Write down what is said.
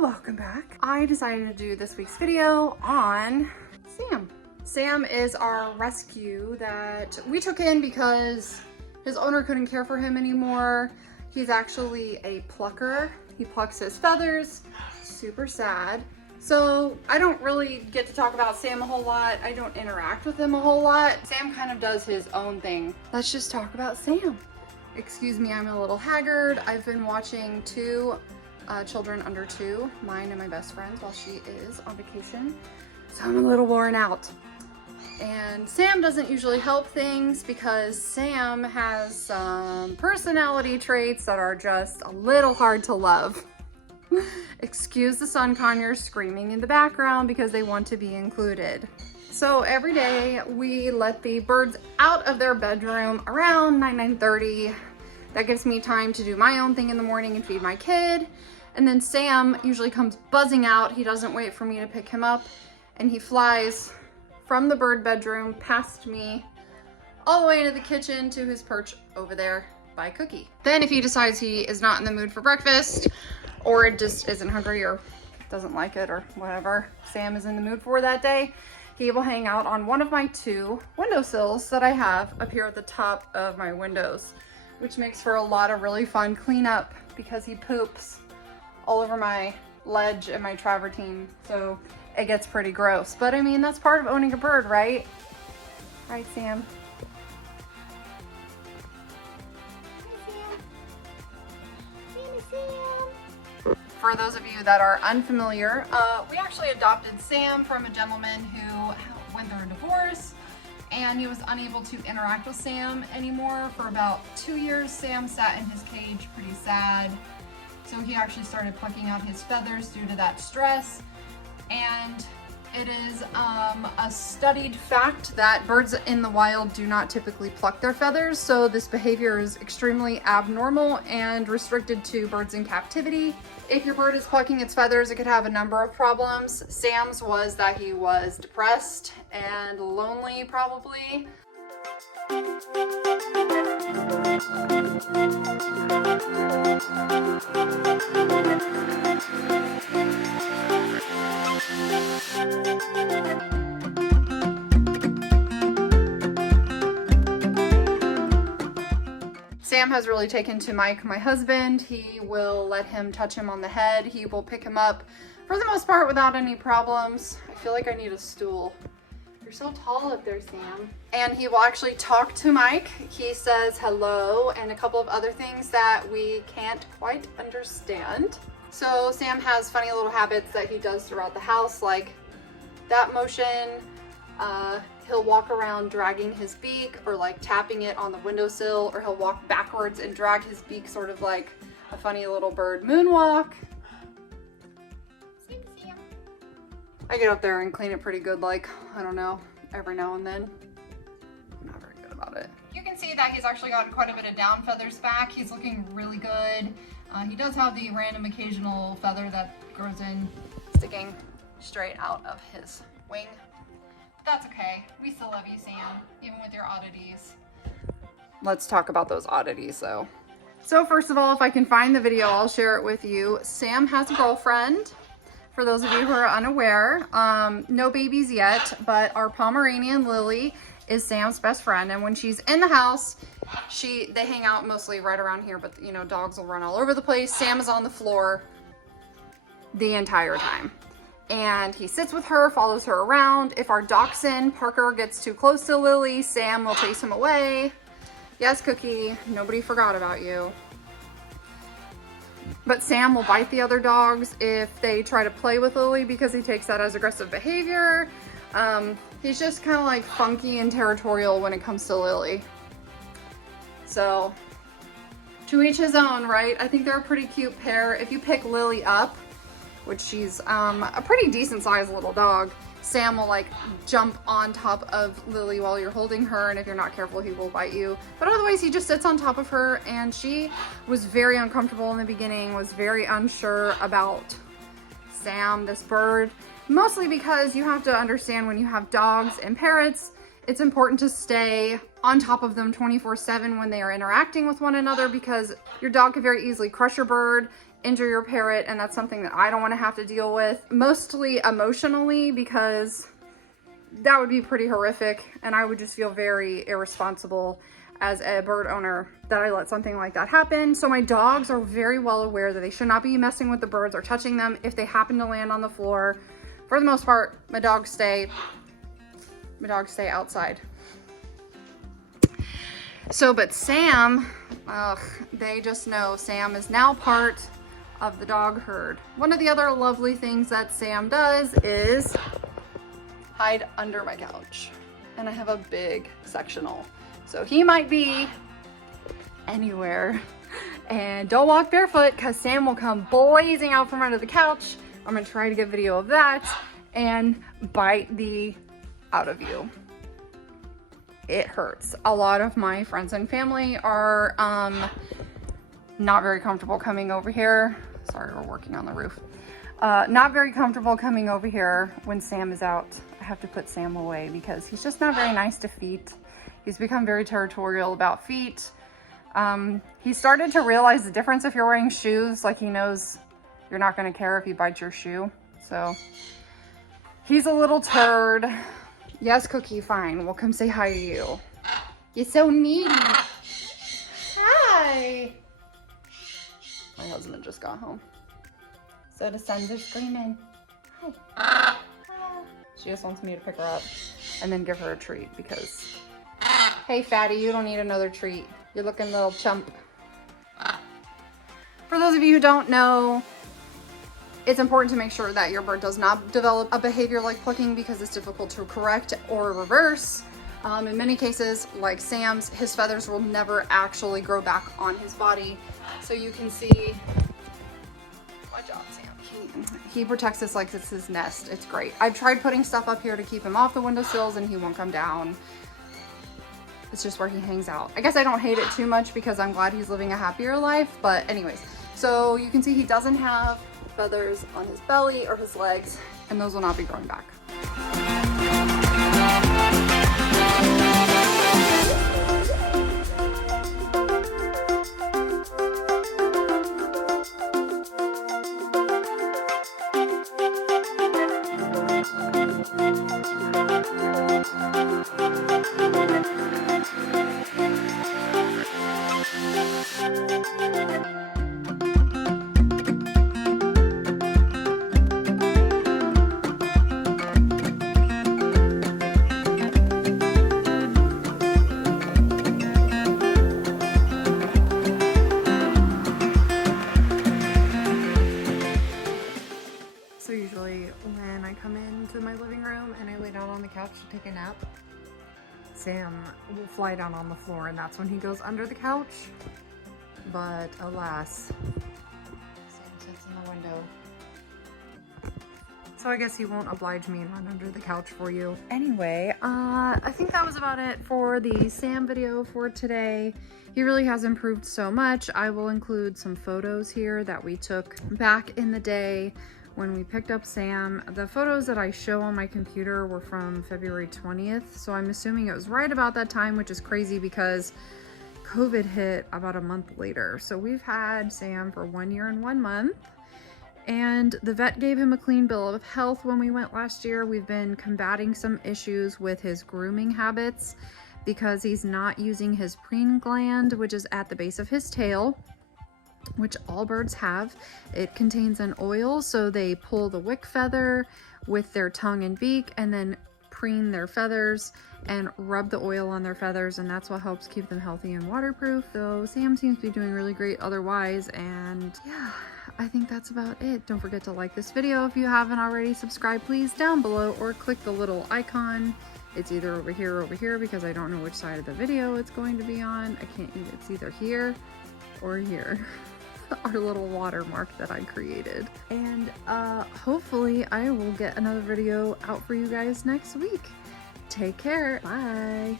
Welcome back. I decided to do this week's video on Sam. Sam is our rescue that we took in because his owner couldn't care for him anymore. He's actually a plucker. He plucks his feathers, super sad. So I don't really get to talk about Sam a whole lot. I don't interact with him a whole lot. Sam kind of does his own thing. Let's just talk about Sam. Excuse me, I'm a little haggard. I've been watching two children under 2, mine and my best friend's, while she is on vacation. So I'm a little worn out. And Sam doesn't usually help things because Sam has some personality traits that are just a little hard to love. Excuse the sun conures screaming in the background because they want to be included. So every day we let the birds out of their bedroom around 9:30. That gives me time to do my own thing in the morning and feed my kid. And then Sam usually comes buzzing out. He doesn't wait for me to pick him up, and he flies from the bird bedroom past me all the way into the kitchen to his perch over there by Cookie. Then if he decides he is not in the mood for breakfast, or just isn't hungry or doesn't like it or whatever Sam is in the mood for that day, he will hang out on one of my 2 windowsills that I have up here at the top of my windows, which makes for a lot of really fun cleanup because he poops all over my ledge and my travertine, so it gets pretty gross. But I mean, that's part of owning a bird, right? Right, Sam? For those of you that are unfamiliar, we actually adopted Sam from a gentleman who went through a divorce, and he was unable to interact with Sam anymore for about 2 years. Sam sat in his cage pretty sad, so he actually started plucking out his feathers due to that stress. And it is a studied fact that birds in the wild do not typically pluck their feathers, so this behavior is extremely abnormal and restricted to birds in captivity. If your bird is plucking its feathers, it could have a number of problems. Sam's was that he was depressed and lonely, probably. Sam has really taken to Mike, my husband. He will let him touch him on the head. He will pick him up for the most part without any problems. I feel like I need a stool. You're so tall up there, Sam. And he will actually talk to Mike. He says hello and a couple of other things that we can't quite understand. So Sam has funny little habits that he does throughout the house, like that motion. He'll walk around dragging his beak or like tapping it on the windowsill, or he'll walk backwards and drag his beak sort of like a funny little bird moonwalk. I get up there and clean it pretty good, like, I don't know, every now and then. I'm not very good about it. You can see that he's actually gotten quite a bit of down feathers back. He's looking really good. He does have the random occasional feather that grows in, sticking straight out of his wing. But that's okay. We still love you, Sam, even with your oddities. Let's talk about those oddities, though. So first of all, if I can find the video, I'll share it with you. Sam has a girlfriend. For those of you who are unaware, no babies yet, but our Pomeranian Lily is Sam's best friend. And when she's in the house, they hang out mostly right around here, but you know, dogs will run all over the place. Sam is on the floor the entire time. And he sits with her, follows her around. If our dachshund, Parker, gets too close to Lily, Sam will chase him away. Yes, Cookie, nobody forgot about you. But Sam will bite the other dogs if they try to play with Lily because he takes that as aggressive behavior. He's just kind of like funky and territorial when it comes to Lily. So, to each his own, right? I think they're a pretty cute pair. If you pick Lily up, which she's a pretty decent sized little dog, Sam will like jump on top of Lily while you're holding her, and if you're not careful, he will bite you. But otherwise, he just sits on top of her, and she was very uncomfortable in the beginning, was very unsure about Sam, this bird, mostly because you have to understand when you have dogs and parrots, it's important to stay on top of them 24/7 when they are interacting with one another, because your dog can very easily crush your bird injure your parrot, and that's something that I don't want to have to deal with, mostly emotionally, because that would be pretty horrific, and I would just feel very irresponsible as a bird owner that I let something like that happen. So my dogs are very well aware that they should not be messing with the birds or touching them if they happen to land on the floor. For the most part, my dogs stay outside. So, but Sam, they just know Sam is now part of the dog herd. One of the other lovely things that Sam does is hide under my couch. And I have a big sectional. So he might be anywhere. And don't walk barefoot, because Sam will come blazing out from under the couch. I'm gonna try to get video of that and bite the out of you. It hurts. A lot of my friends and family are not very comfortable coming over here. Sorry, we're working on the roof. Not very comfortable coming over here when Sam is out. I have to put Sam away because he's just not very nice to feet. He's become very territorial about feet. He started to realize the difference if you're wearing shoes. Like, he knows you're not going to care if he bites your shoe. So he's a little turd. Yes, Cookie, fine. We'll come say hi to you. You're so needy. Hi. My husband just got home. So the sons are screaming. Hi. She just wants me to pick her up and then give her a treat because, hey, fatty, you don't need another treat. You're looking a little chump. For those of you who don't know, it's important to make sure that your bird does not develop a behavior like plucking because it's difficult to correct or reverse. In many cases, like Sam's, his feathers will never actually grow back on his body. So you can see, my job, Sam. He protects this like it's his nest. It's great. I've tried putting stuff up here to keep him off the windowsills and he won't come down. It's just where he hangs out. I guess I don't hate it too much because I'm glad he's living a happier life. But anyways, so you can see he doesn't have feathers on his belly or his legs, and those will not be growing back. To take a nap, Sam will fly down on the floor, and that's when he goes under the couch. But alas, Sam sits in the window. So I guess he won't oblige me and run under the couch for you. Anyway, I think that was about it for the Sam video for today. He really has improved so much. I will include some photos here that we took back in the day when we picked up Sam. The photos that I show on my computer were from February 20th, so I'm assuming it was right about that time, which is crazy because COVID hit about a month later. So we've had Sam for 1 year and 1 month, and the vet gave him a clean bill of health when we went last year. We've been combating some issues with his grooming habits because he's not using his preen gland, which is at the base of his tail, which all birds have. It contains an oil, so they pull the wick feather with their tongue and beak and then preen their feathers and rub the oil on their feathers, and that's what helps keep them healthy and waterproof. So Sam seems to be doing really great otherwise, and yeah, I think that's about it. Don't forget to like this video if you haven't already. Subscribe please down below, or click the little icon. It's either over here or over here because I don't know which side of the video it's going to be on. It's either here or here. Our little watermark that I created. And hopefully I will get another video out for you guys next week. Take care. Bye.